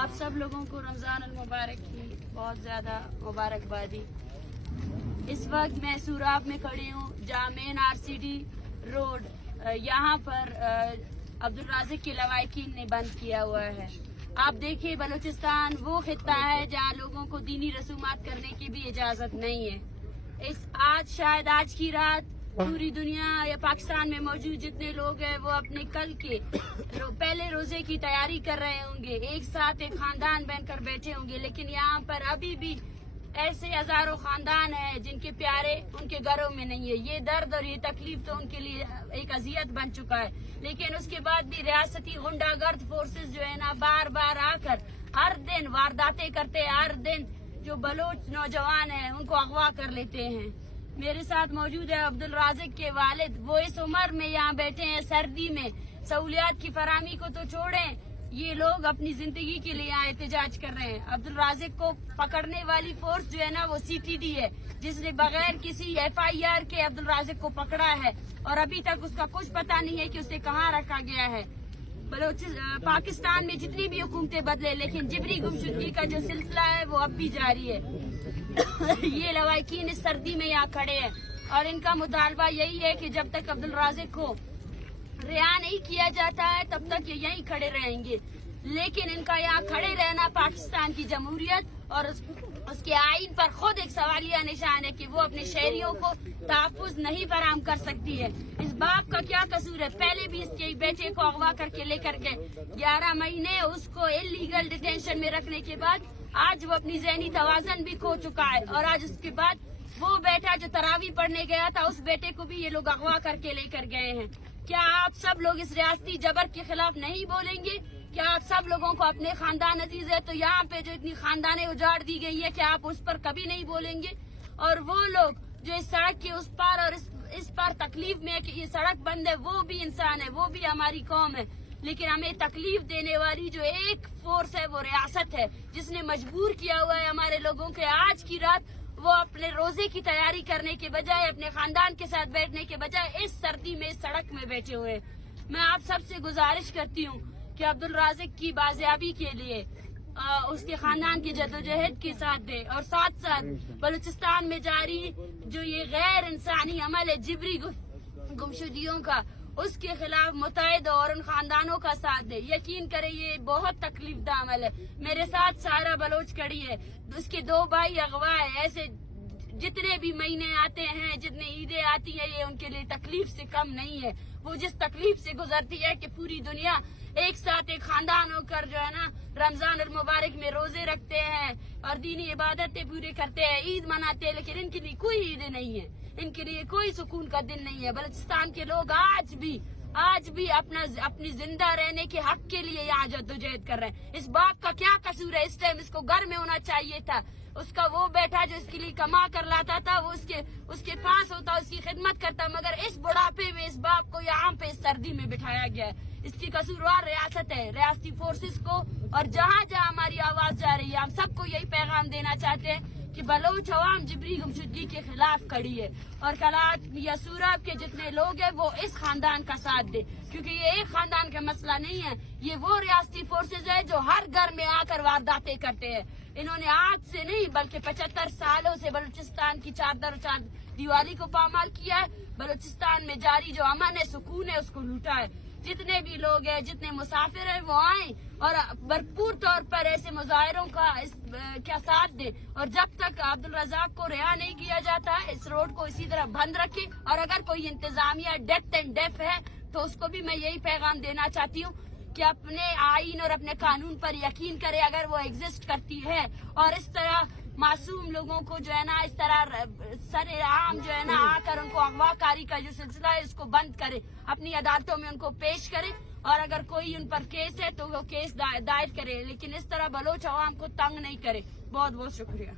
آپ سب لوگوں کو رمضان المبارک کی بہت زیادہ مبارکبادی۔ اس وقت میں سوراب میں کھڑی ہوں جہاں مین RCD روڈ یہاں پر عبدالرازق کے لواحقین نے بند کیا ہوا ہے۔ آپ دیکھیں بلوچستان وہ خطہ ہے جہاں لوگوں کو دینی رسومات کرنے کی بھی اجازت نہیں ہے۔ شاید آج کی رات پوری دنیا یا پاکستان میں موجود جتنے لوگ ہیں وہ اپنے کل کے پہلے روزے کی تیاری کر رہے ہوں گے، ایک ساتھ ایک خاندان بن کر بیٹھے ہوں گے، لیکن یہاں پر ابھی بھی ایسے ہزاروں خاندان ہیں جن کے پیارے ان کے گھروں میں نہیں ہے۔ یہ درد اور یہ تکلیف تو ان کے لیے ایک اذیت بن چکا ہے، لیکن اس کے بعد بھی ریاستی غنڈہ گرد فورسز جو ہے نا بار بار آ کر ہر دن وارداتیں کرتے ہیں، ہر دن جو بلوچ نوجوان ہیں ان کو اغوا کر لیتے ہیں۔ میرے ساتھ موجود ہے عبدالرازق کے والد، وہ اس عمر میں یہاں بیٹھے ہیں سردی میں، سہولیات کی فراہمی کو تو چھوڑیں، یہ لوگ اپنی زندگی کے لیے یہاں احتجاج کر رہے ہیں۔ عبدالرازق کو پکڑنے والی فورس جو ہے نا وہ CTD ہے، جس نے بغیر کسی FIR کے عبدالرازق کو پکڑا ہے اور ابھی تک اس کا کچھ پتہ نہیں ہے کہ اسے کہاں رکھا گیا ہے۔ پاکستان میں جتنی بھی حکومتیں بدلے لیکن جبری گمشدگی کا جو سلسلہ ہے وہ اب بھی جاری ہے۔ یہ لواحقین اس سردی میں یہاں کھڑے ہیں اور ان کا مطالبہ یہی ہے کہ جب تک عبدالرازق کو رہا نہیں کیا جاتا ہے تب تک یہ یہیں کھڑے رہیں گے، لیکن ان کا یہاں کھڑے رہنا پاکستان کی جمہوریت اور اس کے آئین پر خود ایک سوالیہ نشان ہے کہ وہ اپنے شہریوں کو تحفظ نہیں فراہم کر سکتی ہے۔ اس باپ کا کیا قصور ہے؟ پہلے بھی اس کے بیٹے کو اغوا کر کے لے کر گئے، 11 مہینے اس کو انلیگل ڈیٹینشن میں رکھنے کے بعد آج وہ اپنی ذہنی توازن بھی کھو چکا ہے، اور آج اس کے بعد وہ بیٹا جو تراویح پڑھنے گیا تھا اس بیٹے کو بھی یہ لوگ اغوا کر کے لے کر گئے ہیں۔ کیا آپ سب لوگ اس ریاستی جبر کے خلاف نہیں بولیں گے؟ کیا آپ سب لوگوں کو اپنے خاندان عزیز ہے تو یہاں پہ جو اتنی خاندانیں اجاڑ دی گئی ہے کیا آپ اس پر کبھی نہیں بولیں گے؟ اور وہ لوگ جو اس سڑک کے اس پار اور اس پار تکلیف میں ہے کہ یہ سڑک بند ہے، وہ بھی انسان ہے، وہ بھی ہماری قوم ہے، لیکن ہمیں تکلیف دینے والی جو ایک فورس ہے وہ ریاست ہے، جس نے مجبور کیا ہوا ہے ہمارے لوگوں کے آج کی رات وہ اپنے روزے کی تیاری کرنے کے بجائے اپنے خاندان کے ساتھ بیٹھنے کے بجائے اس سردی میں اس سڑک میں بیٹھے ہوئے ہیں۔ میں آپ سب سے گزارش کرتی ہوں کہ عبدالرازق کی بازیابی کے لیے اس کے خاندان کی جدوجہد کے ساتھ دے، اور ساتھ ساتھ بلوچستان میں جاری جو یہ غیر انسانی عمل ہے جبری گمشدگیوں کا، اس کے خلاف متحد اور ان خاندانوں کا ساتھ دے۔ یقین کرے یہ بہت تکلیف دہ عمل ہے۔ میرے ساتھ سارا بلوچ کھڑی ہے، اس کے 2 بھائی اغوا ہے۔ ایسے جتنے بھی مہینے آتے ہیں، جتنے عیدیں آتی ہیں، یہ ان کے لیے تکلیف سے کم نہیں ہے۔ وہ جس تکلیف سے گزرتی ہے کہ پوری دنیا ایک ساتھ ایک خاندان ہو کر جو ہے نا رمضان المبارک میں روزے رکھتے ہیں اور دینی عبادتیں پورے کرتے ہیں، عید مناتے ہیں، لیکن ان کے لیے کوئی عید نہیں ہے، ان کے لیے کوئی سکون کا دن نہیں ہے۔ بلوچستان کے لوگ آج بھی اپنی زندہ رہنے کے حق کے لیے یہاں جدوجہد کر رہے ہیں۔ اس باپ کا کیا قصور ہے؟ اس ٹائم اس کو گھر میں ہونا چاہیے تھا، اس کا وہ بیٹا جو اس کے لیے کما کر لاتا تھا وہ اس کے پاس ہوتا، اس کی خدمت کرتا، مگر اس بڑھاپے میں اس باپ کو یہاں پہ اس سردی میں بٹھایا گیا ہے۔ اس کی قصوروار ریاست ہے، ریاستی فورسز کو، اور جہاں جہاں ہماری آواز جا رہی ہے ہم سب کو یہی پیغام دینا چاہتے ہیں کہ بلوچ عوام جبری گمشدگی کے خلاف کھڑی ہے، اور کلات یا سوراب کے جتنے لوگ ہیں وہ اس خاندان کا ساتھ دے، کیونکہ یہ ایک خاندان کا مسئلہ نہیں ہے، یہ وہ ریاستی فورسز ہے جو ہر گھر میں آ کر وارداتیں کرتے ہیں۔ انہوں نے آج سے نہیں بلکہ 75 سالوں سے بلوچستان کی چادر و چار دیوالی کو پامال کیا ہے، بلوچستان میں جاری جو امن ہے، سکون ہے، اس کو لوٹا ہے۔ جتنے بھی لوگ ہیں، جتنے مسافر ہیں وہ آئیں اور بھرپور طور پر ایسے مظاہروں کا ساتھ دیں، اور جب تک عبدالرزاق کو رہا نہیں کیا جاتا ہے اس روڈ کو اسی طرح بند رکھے، اور اگر کوئی انتظامیہ ڈیتھ اینڈ ڈیف ہے تو اس کو بھی میں یہی پیغام دینا چاہتی ہوں کہ اپنے آئین اور اپنے قانون پر یقین کرے اگر وہ ایگزسٹ کرتی ہے، اور اس طرح معصوم لوگوں کو جو ہے نا اس طرح سر عام جو ہے نا آ کر ان کو اغوا کاری کا جو سلسلہ ہے اس کو بند کرے، اپنی عدالتوں میں ان کو پیش کرے، اور اگر کوئی ان پر کیس ہے تو وہ کیس دائر کرے، لیکن اس طرح بلوچ عوام کو تنگ نہیں کرے۔ بہت بہت شکریہ۔